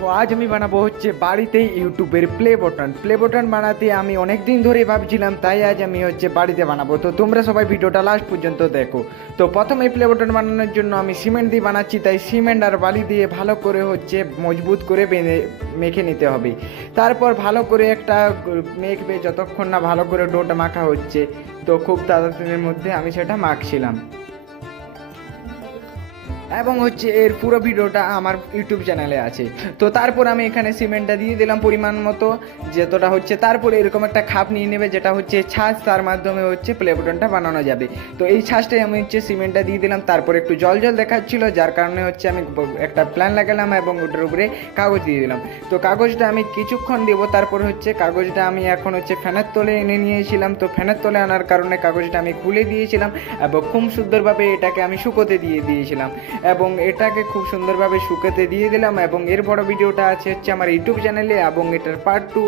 তো আজ আমি বানাবো হচ্ছে বাড়িতেই ইউটিউবের প্লে বাটন বানাতে আমি অনেক দিন ধরে ভাবছিলাম, তাই আজ আমি হচ্ছে বাড়িতে বানাবো। তো তোমরা সবাই ভিডিওটা লাস্ট পর্যন্ত দেখো। তো প্রথমে প্লে বাটন বানানোর জন্য আমি সিমেন্ট দিয়ে বানাচ্ছি, তাই সিমেন্ট আর বালি দিয়ে ভালো করে হচ্ছে মজবুত করে মেখে নিতে হবে। তারপর ভালো করে একটা মেখবে যতক্ষণ না ভালো করে ডোটা মাখা হচ্ছে। তো খুব তাড়াতাড়ির মধ্যে আমি সেটা মাখছিলাম এবং হচ্ছে এর পুরো ভিডিওটা আমার ইউটিউব চ্যানেলে আছে। তো তারপর আমি এখানে সিমেন্টটা দিয়ে দিলাম পরিমাণ মতো যতটা হচ্ছে। তারপরে এরকম একটা খাপ নিয়ে নেবে যেটা হচ্ছে ছাঁচ, তার মাধ্যমে হচ্ছে প্লে বাটনটা বানানো যাবে। তো এই ছাঁচটাই আমি হচ্ছে সিমেন্টটা দিয়ে দিলাম। তারপর একটু জল জল দেখাচ্ছিল, যার কারণে হচ্ছে আমি একটা প্ল্যান লাগালাম এবং ওটার উপরে কাগজ দিয়ে দিলাম। তো কাগজটা আমি কিছুক্ষণ দেবো। তারপর হচ্ছে কাগজটা আমি এখন হচ্ছে ফ্যানের তলে এনে নিয়েছিলাম। তো ফ্যানের তলে আনার কারণে কাগজটা আমি খুলে দিয়েছিলাম এবং খুব সুন্দরভাবে এটাকে আমি শুকোতে দিয়েছিলাম এবং এটাকে খুব সুন্দরভাবে শুকাতে দিয়ে দিলাম। এবং এর বড় ভিডিওটা আছে হচ্ছে আমার ইউটিউব চ্যানেলে এবং এটার পার্ট 2